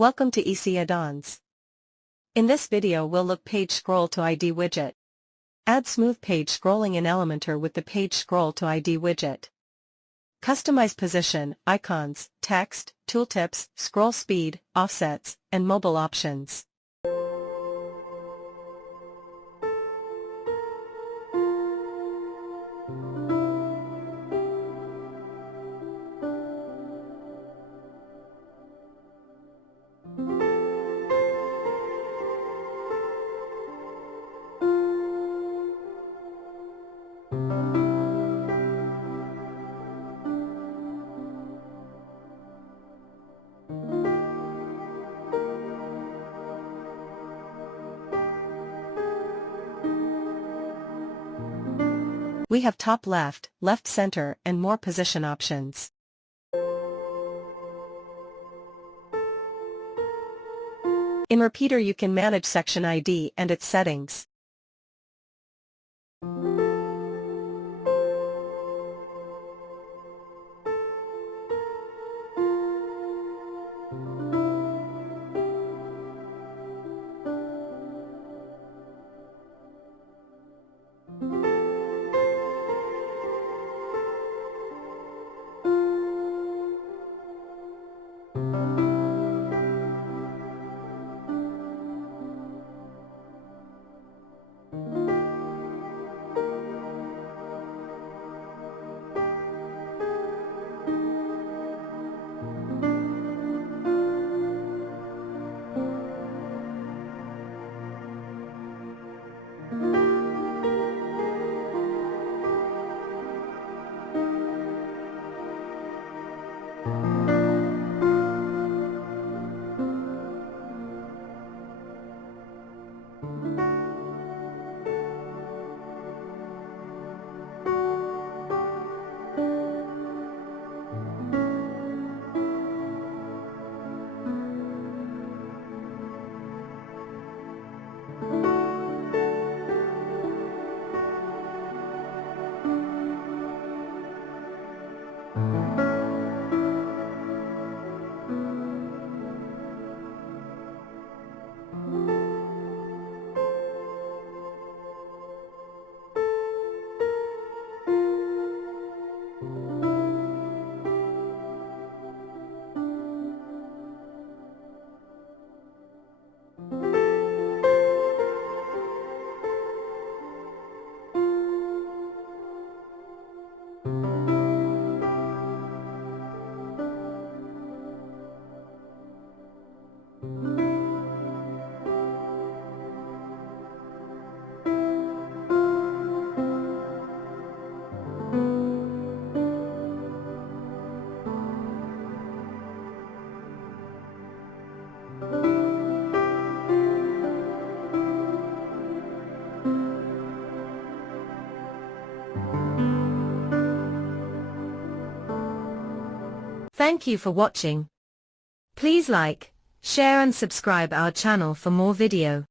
Welcome to EC Add-ons. In this video we'll look page scroll to ID widget. Add smooth page scrolling in Elementor with the page scroll to ID widget. Customize position, icons, text, tooltips, scroll speed, offsets, and mobile options. We have top left, left center, and more position options. In Repeater you can manage section ID and its settings. Thank you for watching. Please like, share and subscribe our channel for more video.